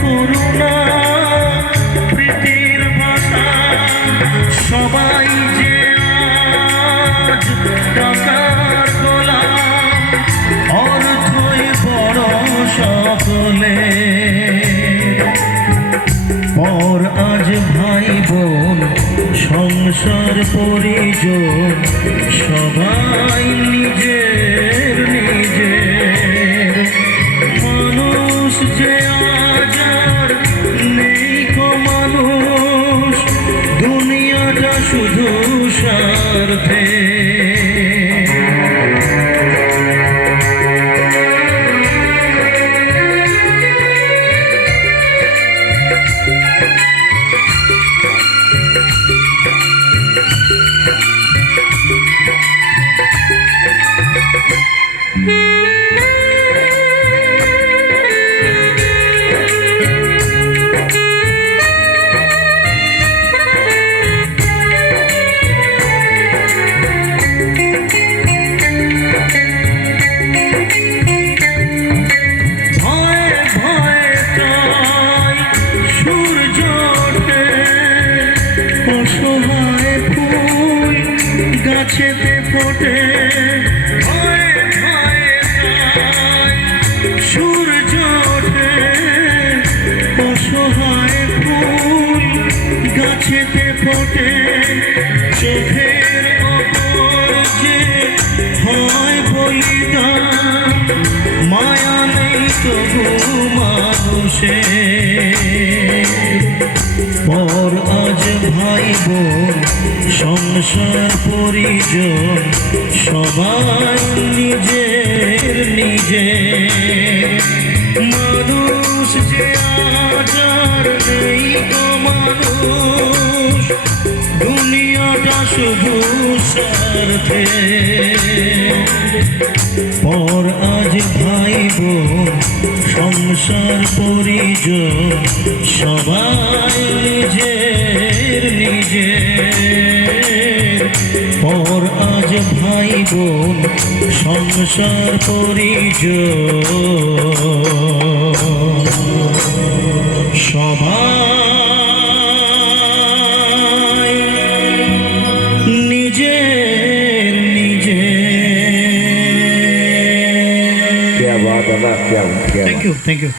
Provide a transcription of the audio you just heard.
করুণা প্রীতির ভাষা সবাই যে আজ টাকার গোলাম অর্থই বড় সকলে পর আজ ভাই বোন সংসার পরিজন সবাই নিজের নিজের মানুষ যে আজ আর নেই কো মানুষ দুনিয়াটা শুধু স্বার্থে অসহায় ফুল গাছেতে ফোটে ভয়ে ভয়ে সূর্য ওঠে অসহায় ফুল গাছেতে ফোটে চোখের ওপর যে হয় বলিদান মায়া নেই তবু মানুষের পর আজ ভাই বোন সংসার পরিজন সবাই নিজের নিজের মানুষ যে আজ আর নেই গো মানুষ দুনিয়াটা শুধু স্বার্থে পর আজ ভাই বোন সংসার পরিজন সবাই নিজের নিজের পর আজ ভাই বোন সংসার পরিজন সবাই নিজের নিজের। क्या बात है, क्या थैंक यू।